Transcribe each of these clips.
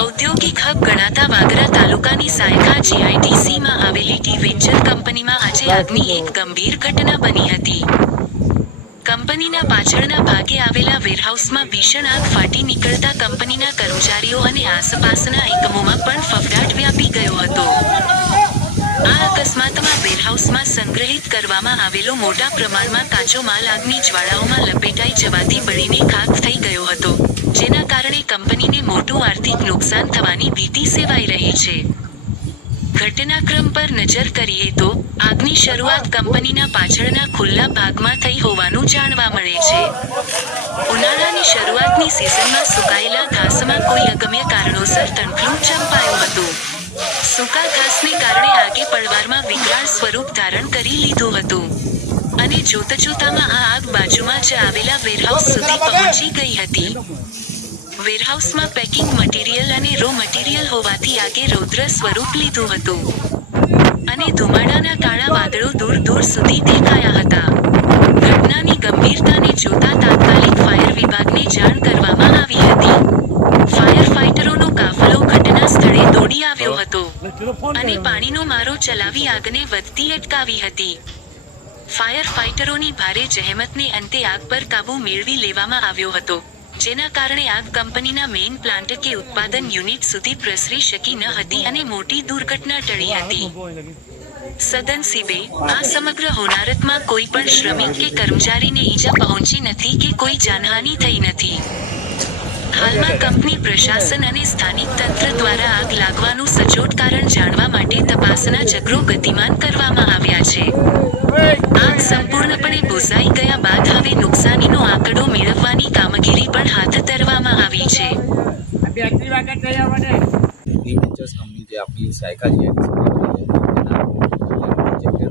ઔદ્યોગિક હબ ગણાતા વાગરા તાલુકાની સાયકા જીઆઈડીસીમાં આવેલી ટી વેન્ચર કંપનીમાં આજે આગની એક ગંભીર ઘટના બની હતી. કંપનીના પાછળના ભાગે આવેલા વેરહાઉસમાં ભીષણ આગ ફાટી નીકળતા કંપનીના કર્મચારીઓ અને આસપાસના એકમોમાં પણ ફફડાટ વ્યાપી ગયો હતો. આ અકસ્માતમાં વેરહાઉસમાં સંગ્રહિત કરવામાં આવેલો મોટા પ્રમાણમાં કાચો માલ આગની જ્વાળાઓમાં લપેટાઈ જવાથી બળીને ખાખ થઈ ગયો હતો, જેના કારણે કંપનીને મોટું આર્થિક નુકસાન થવાની ભીતિ સેવાઈ રહી છે. ઘટનાક્રમ પર નજર કરીએ તો, આગની શરૂઆત કંપનીના પાછળના ખુલ્લા ભાગમાં થઈ હોવાનું જાણવા મળે છે. ઉનાળાની શરૂઆતની સિઝનમાં સુકાયેલા ઘાસમાં કોઈ અગમ્ય કારણોસર તણખલું ચંપાયું હતું. સૂકા ઘાસને કારણે આગે પળવારમાં વિકરાળ સ્વરૂપ ધારણ કરી લીધું હતું. અને જોતજોતામાં આ આગ બાજુમાં જ આવેલા વેરહાઉસ સુધી પહોંચી ગઈ હતી. વેરહાઉસમાં પેકિંગ મટીરીયલ અને રો મટીરીયલ હોવાથી આગે રૌદ્ર સ્વરૂપ લીધું હતું. અને ધુમાડાના કાળા વાદળો દૂર દૂર સુધી દેખાયા હતા. ઘટનાની ગંભીરતાને જોતા તાત્કાલિક ફાયર વિભાગને જાણ કરવામાં આવી હતી. ફાયર ફાઇટરોનો કાફલો ઘટના સ્થળે દોડી આવ્યો હતો અને પાણીનો મારો ચલાવી આગને વધતી અટકાવી હતી. ફાયર ફાઇટરોની ભારે જહેમતને અંતે આગ પર કાબૂ મેળવી લેવામાં આવ્યો હતો, જેના કારણે આગ કંપનીના મેઇન પ્લાન્ટ કે ઉત્પાદન યુનિટ સુધી પ્રસરી શકી ન હતી અને મોટી દુર્ઘટના ટળી હતી. સદનસીબે, આ સમગ્ર હોનારતમાં કોઈ પણ શ્રમિક કે કર્મચારીને ઈજા પહોંચી નથી કે કોઈ જાનહાનિ થઈ નથી. હાલમાં કંપની પ્રશાસન અને સ્થાનિક તંત્ર દ્વારા આગ લાગવાનું સચોટ કારણ જાણવા માટે તપાસના ચક્રો ગતિમાન કરવામાં આવ્યા છે. આગ સંપૂર્ણપણે બુઝાઈ ગયા બાદ હવે નુકસાનીનો આંકડો મેળવવાની કામગીરી પણ હાથ ધરવામાં આવી છે. ટી વેન્ચર્સ કંપની જે આપણી સાયકા જે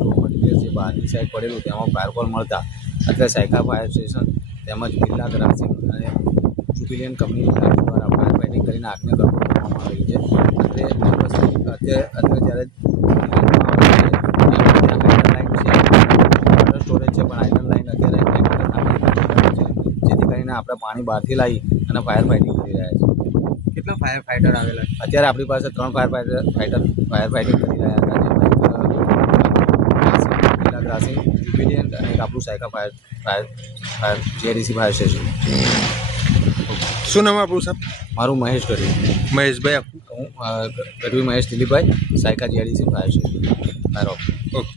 રો મટીરિયલ જે બહારની સાઈડ પડેલું તેમાં ફાયર કોલ મળતા અત્યારે સાયકા ફાયર સ્ટેશન તેમજ બિરલા ગ્રાસિંગ અને જુબિલિયન કંપની દ્વારા ફાયર ફાઇટિંગ કરીને આગને કંટ્રોલ કરવામાં આવેલી છે. અત્યારે જ્યારે સ્ટોરેજ છે, પણ આયરન લાઇન અત્યારે જેથી કરીને આપણે પાણી બહારથી લાવી અને ફાયર ફાઇટિંગ કરી રહ્યા છીએ. કેટલા ફાયર ફાઇટર આવેલા? અત્યારે આપણી પાસે 3 ફાયર ફાઇટિંગ કરી રહ્યા હતા, જેમાં ગ્રાસિંગ, જુબિલિયન અને આપણું Saykha fire GIDC fire station. શું નામ આપણું સાહેબ? મારું મહેશ ગઢવી. મહેશભાઈ. હું Gadhvi Mahesh Dilipbhai, Saykha GIDC fire station. Okay.